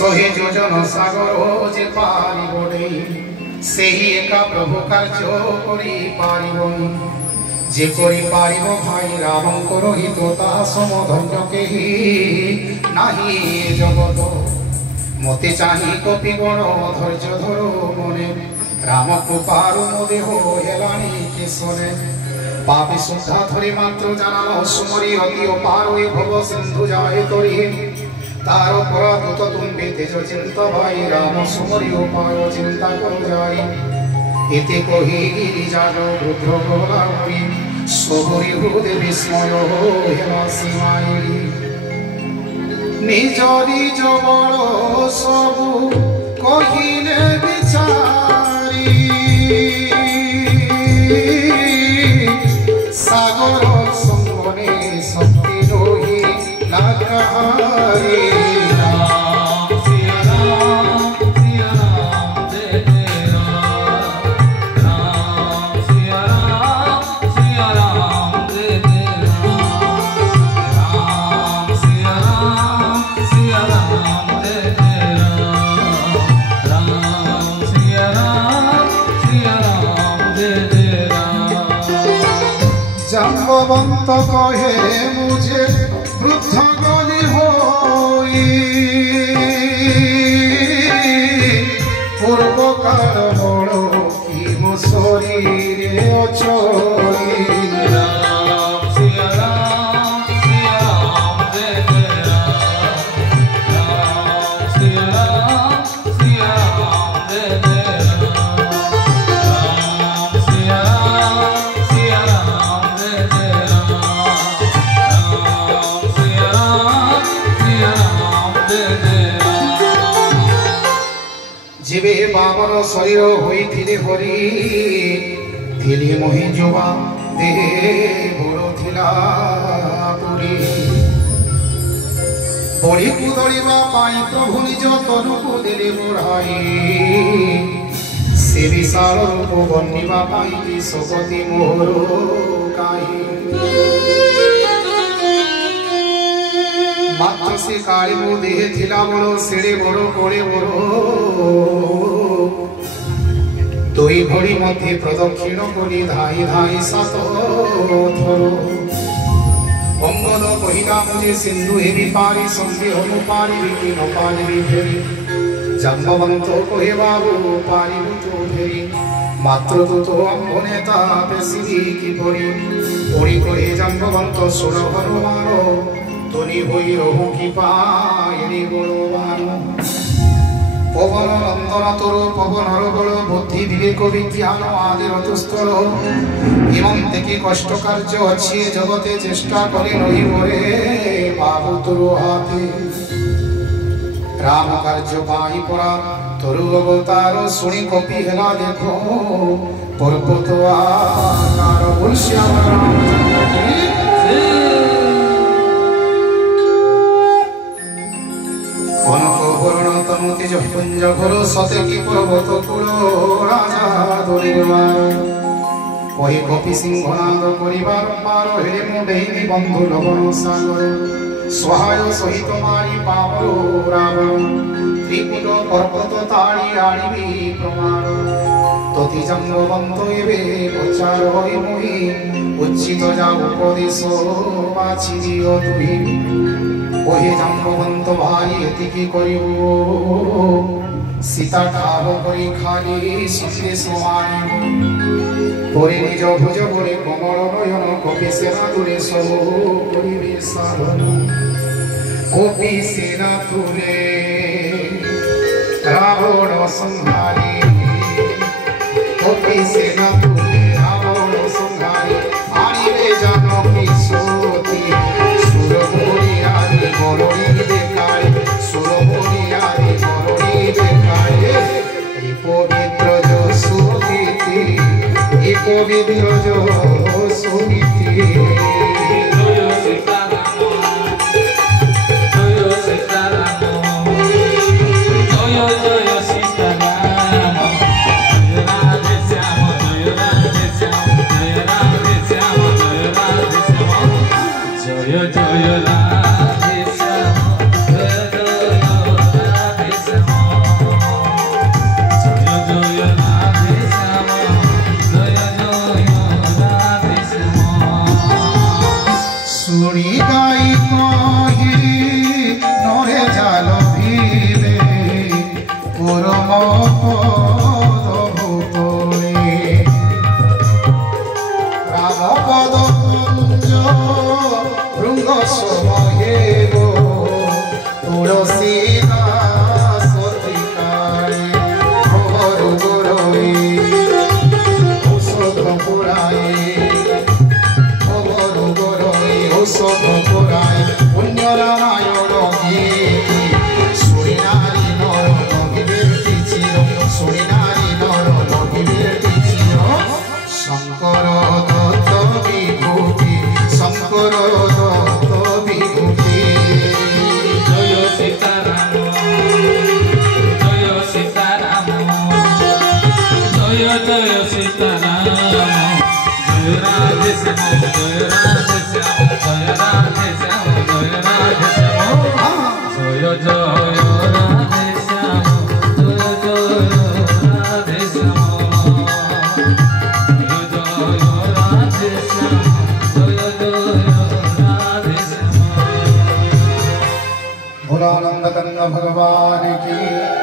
शहे योजन सागर जे पारिब नहीं सेही एका प्रभु कार्य करि पारिबनि जे करि पारिब भाई रामंकर हित ता सम धन्य केही नाही जगत मते चाही कपि गण धैर्य धरो मने राम कृपारु मो देह हेलाणी केशने पापी शुद्धा थरी मात्र जानाम सुमरी अति अपार भव सिंधु जाए तरी तार पराभूत तुम्बे तेज चिंत भाई राम सुमरी उपाय चिंता कर जाई एते कहि गिरिजाग रुद्र गोलावरी सबरी हृदय विस्मय हेला सीमाई निज निज बल सबु कहिले विचारी सागर संगने शक्ति रोही नागहारी जम्बवंत कहे मुझे वृद्ध गली होई पूर्व काल बड़ो कि मो शरीर अचोई जीवे बाबर शरीर होइथिले हरि थिले मोहि जोबा देहे बड़ थिला पुरी बड़ी कुदलिबा पाई प्रभु निज तनुकु देले बुढ़ाई से विशाल रूप बनिबा पाई सकति मोर काई मात्र से काली मो देहे थिला बड़ सेड़े बड़ कोड़े बड़ दुई घड़ी मध्य प्रदक्षिण करी धाई धाई सात थर अंगद कहिला मुझे सिंधु हेरी पारी संदेह मु पारिबि कि न पारिबि फेरी जम्बवंत कहे बाबू पारिबु तो फेरी मात्र तो अम्भनेता पेशिबि कि परी परी कहे जम्बवंत सुर हनुमान तनि होई रहु कि पायरि बलवान पवन नंदन तोर पवनर बल बुद्धि विवेक विज्ञान आदि रतुस्थल हिमंते की कष्ट कार्य अच्छी जगते चेष्टा करी रही रे बाबू तोर हाथे राम कार्य पाई परा तोर अवतार शुणी कपि हेला देखो पर्वत आकार श्याम राम तेज पुंज घर सते की पर्वत कूल राजा कही कपि सिंहनाद बारंबार हेले मुंडेनी बंधु लवण सागर सहाय सहित मारी पावरो रावण त्रिकुट पर्वत ताड़ी आड़बी प्रमाण तथि जम्बवंत एबे प्रचार होई मोहि उचित जा उपदेश बाछि दियो तुहि ओहे जम्बवंत भाई एतिकी करिबो सीता ठाव करी खाली संदेश मानी परे निज भुज करे कमल नयन कपि सेना तुले सब करिबे साधन कपि सेना तुले रावण संहारी कपि सेना तुले रावण संहारी आनिबे जानकी सोती सुर बोलियारी बरणी देखाय सुर बोलियारी बरणी देखाय ए पवित्र जो सुनीति ए पवित्र जो सुनीति जय जय राधे श्याम जय जय राधे सीता सतिकाय भोर गोरई औषध पुराय भोर गोरई औषध पुराय पुण्य रामायण गीति सुरी नारी नर नगिबेति चिर सुरी नारी नर नगिबेति चिर शंकर दत्त विभूति शंकर दत्त विभूति जय सीताराम जय सीताराम जय जय सीताराम जय राधे श्याम जय राधे श्याम जय राधे श्याम जय राधे श्याम जय जय राधे श्याम जय जय राधे श्याम जय जय राधे श्याम जय जय राधे श्याम भोलानंद कन्ना भगवान की